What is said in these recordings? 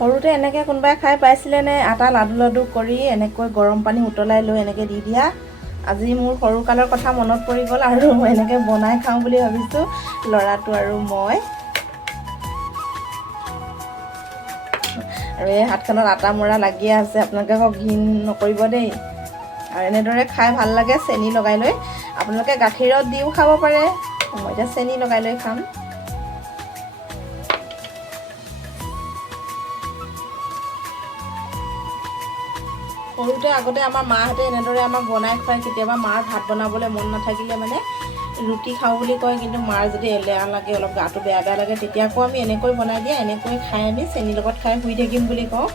সৰুতে এনেকৈ কোনোবাই খাই পাইছিলেনে? আটা লাডু লাডু কৰি এনেকৈ গৰম পানী উতলাই লৈ এনেকৈ দি দিয়া। আজি মোৰ সৰুকালৰ কথা মনত পৰি গ'ল আৰু এনেকৈ বনাই খাওঁ বুলি ভাবিছোঁ, ল'ৰাটো আৰু মই। আৰু এই হাতখনত আটা মৰা লাগিয়ে আছে, আপোনালোকে আকৌ ঘিণ নকৰিব দেই। আৰু এনেদৰে খাই ভাল লাগে চেনি লগাই লৈ। আপোনালোকে গাখীৰত দিও খাব পাৰে, মই এতিয়া চেনি লগাই লৈ খাম। সৰুতে আগতে আমাৰ মাহঁতে এনেদৰে আমাক বনাই খুৱাই। কেতিয়াবা মাৰ ভাত বনাবলৈ মন নাথাকিলে মানে ৰুটি খাওঁ বুলি কয়, কিন্তু মাৰ যদি এলেহুৱা লাগে, অলপ গাটো বেয়া বেয়া লাগে, তেতিয়া আকৌ আমি এনেকৈ বনাই দিয়ে, এনেকৈ খাই আমি চেনিৰ লগত খাই শুই থাকিম বুলি কওঁ।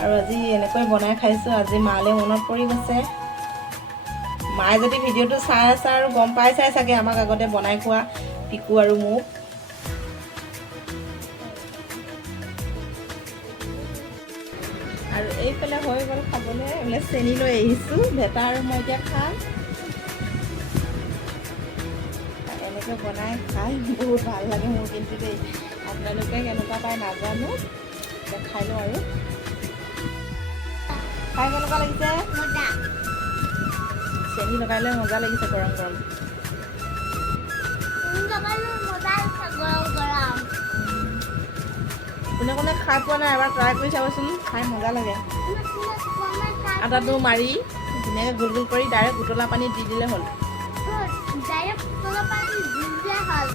আৰু আজি এনেকৈ বনাই খাইছোঁ। আজি মালৈ মনত পৰি গৈছে। মায়ে যদি ভিডিঅ'টো চাই আছে আৰু গম পাইছাই চাগে আমাক আগতে বনাই খোৱা পিকু আৰু মোক। আৰু এইফালে হৈ গ'ল খাবলৈ, বোলে চেনি লৈ আহিছোঁ। ভেটা আৰু মই এতিয়া খাম। এনেকৈ বনাই খাই বহুত ভাল লাগে মোৰ কিন্তু দেই। আপোনালোকে কেনেকুৱা পায় নাজানো। এতিয়া খাই লওঁ আৰু। খাই কেনেকুৱা লাগিছে? চেনি লগাই লৈ মজা লাগিছে গৰম গৰম। কোনে কোনে খাই পোৱা নাই এবাৰ ট্ৰাই কৰি চাবচোন, খাই মজা লাগে। আটাটো মাৰি ধুনীয়াকৈ গোল গোল কৰি ডাইৰেক্ট উতলা পানীত দি দিলে হ'ল।